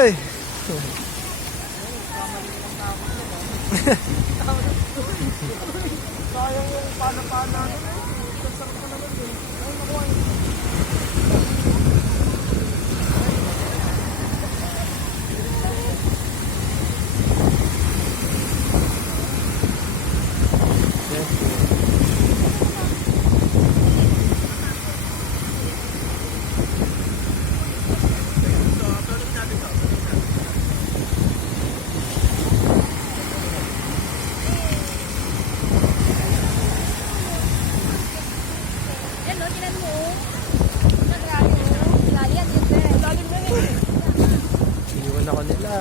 Ay! Sayang yung pana-pana. Sasarap pa naman eh. Ay, nakuha yun. Ano, tinan mo. Nagrayo. Layan yun eh. Lalim na yun. Iwan ako nila.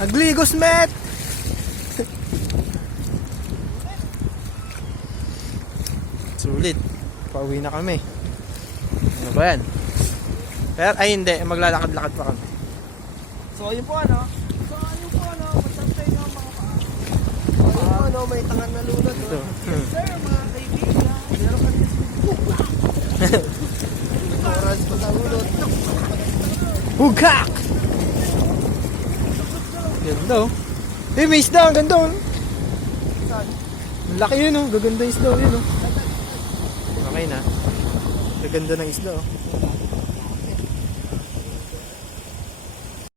Agligos, met! Sulit. Pauwi na kami. Ano ba yan? Pero, ay hindi. Maglalakad-lakad pa kami. So ayun po ano. Masantay na mga paa. Ayun po ano, may tangan na lunod. Ito. Yes sir, mga kaibigan. Meron kami oras pa sa ulot. Hugak! Ganda oh. Eh, may isda. Ang ganda oh. Saan? Ang laki yun oh. Gaganda yung isda oh. Yun oh. Okay na. Gaganda ng isda oh.